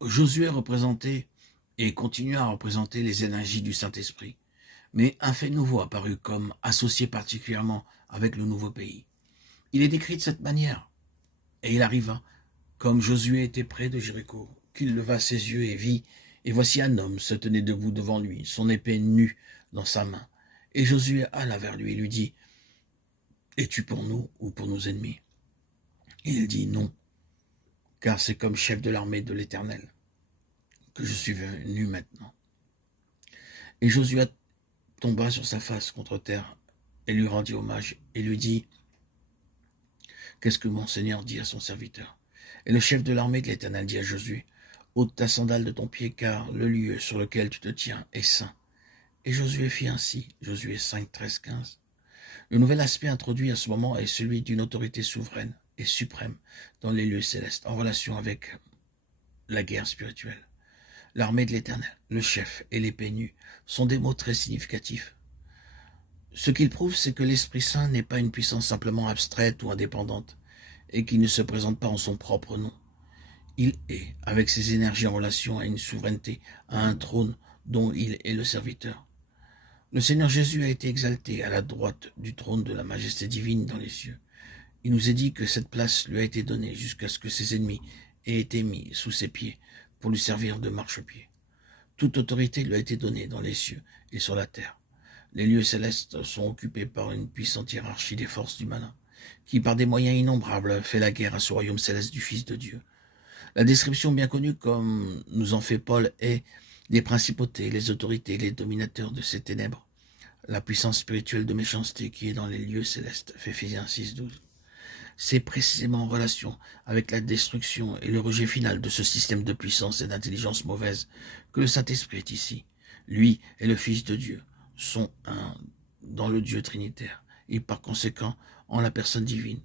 Josué représentait et continue à représenter les énergies du Saint-Esprit. Mais un fait nouveau apparut comme associé particulièrement avec le nouveau pays. Il est décrit de cette manière. Et il arriva, comme Josué était près de Jéricho, qu'il leva ses yeux et vit, et voici un homme se tenait debout devant lui, son épée nue dans sa main. Et Josué alla vers lui et lui dit, es-tu pour nous ou pour nos ennemis? Et il dit non, car c'est comme chef de l'armée de l'Éternel que je suis venu maintenant. Et Josué tomba sur sa face contre terre et lui rendit hommage et lui dit, qu'est-ce que mon Seigneur dit à son serviteur? Et le chef de l'armée de l'Éternel dit à Josué, ôte ta sandale de ton pied, car le lieu sur lequel tu te tiens est saint. Et Josué fit ainsi, Josué 5, 13, 15. Le nouvel aspect introduit à ce moment est celui d'une autorité souveraine et suprême dans les lieux célestes, en relation avec la guerre spirituelle. L'armée de l'Éternel, le chef et l'épée nue sont des mots très significatifs. Ce qu'ils prouvent, c'est que l'Esprit Saint n'est pas une puissance simplement abstraite ou indépendante, et qui ne se présente pas en son propre nom. Il est, avec ses énergies en relation à une souveraineté, à un trône dont il est le serviteur. Le Seigneur Jésus a été exalté à la droite du trône de la majesté divine dans les cieux. Il nous est dit que cette place lui a été donnée jusqu'à ce que ses ennemis aient été mis sous ses pieds pour lui servir de marchepied. Toute autorité lui a été donnée dans les cieux et sur la terre. Les lieux célestes sont occupés par une puissante hiérarchie des forces du malin, qui par des moyens innombrables fait la guerre à ce royaume céleste du Fils de Dieu. La description bien connue, comme nous en fait Paul, est les principautés, les autorités, les dominateurs de ces ténèbres, la puissance spirituelle de méchanceté qui est dans les lieux célestes, Éphésiens 6, 12. C'est précisément en relation avec la destruction et le rejet final de ce système de puissance et d'intelligence mauvaise que le Saint-Esprit est ici. Lui et le Fils de Dieu sont un dans le Dieu trinitaire et par conséquent en la personne divine.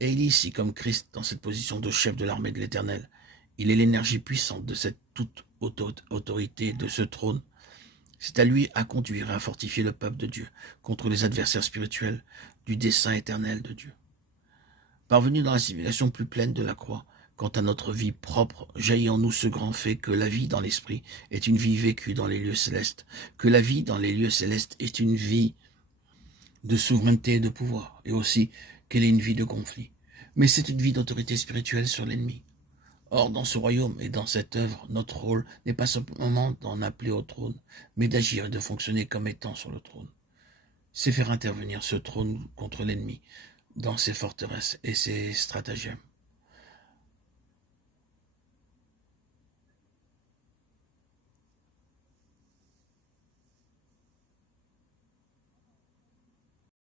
Et il est ici comme Christ dans cette position de chef de l'armée de l'Éternel. Il est l'énergie puissante de cette toute autorité de ce trône. C'est à lui à conduire et à fortifier le peuple de Dieu contre les adversaires spirituels du dessein éternel de Dieu. Parvenu dans la civilisation plus pleine de la croix, quant à notre vie propre, jaillit en nous ce grand fait que la vie dans l'esprit est une vie vécue dans les lieux célestes, que la vie dans les lieux célestes est une vie de souveraineté et de pouvoir, et aussi qu'elle est une vie de conflit. Mais c'est une vie d'autorité spirituelle sur l'ennemi. Or, dans ce royaume et dans cette œuvre, notre rôle n'est pas simplement d'en appeler au trône, mais d'agir et de fonctionner comme étant sur le trône. C'est faire intervenir ce trône contre l'ennemi dans ses forteresses et ses stratagèmes.